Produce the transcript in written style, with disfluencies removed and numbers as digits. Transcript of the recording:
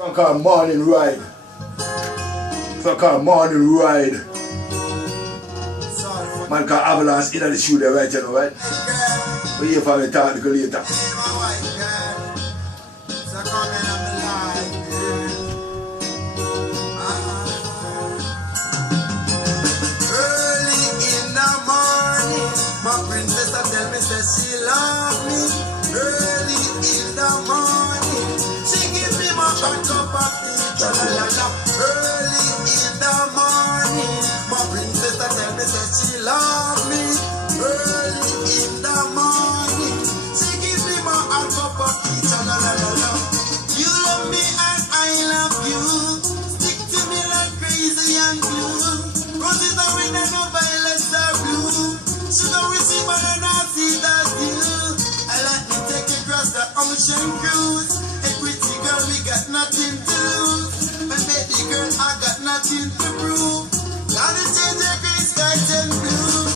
Song called Morning Ride. Song called Morning Ride. Man called Avalanche in the studio right now, right? We hear from the talk later. Early in the morning, my princess tell me say she love me. Early in the morning, she give me my hot cup of tea. Early in the morning, my princess tell me say she love me. Early in the morning, she give me my hot cup of tea. You love me and I love you. Stick to me like crazy and glue. Roses are red and no violets are blue. Sugar receive and I see that you. I let me take you across the ocean cruise. Hey pretty girl, we got nothing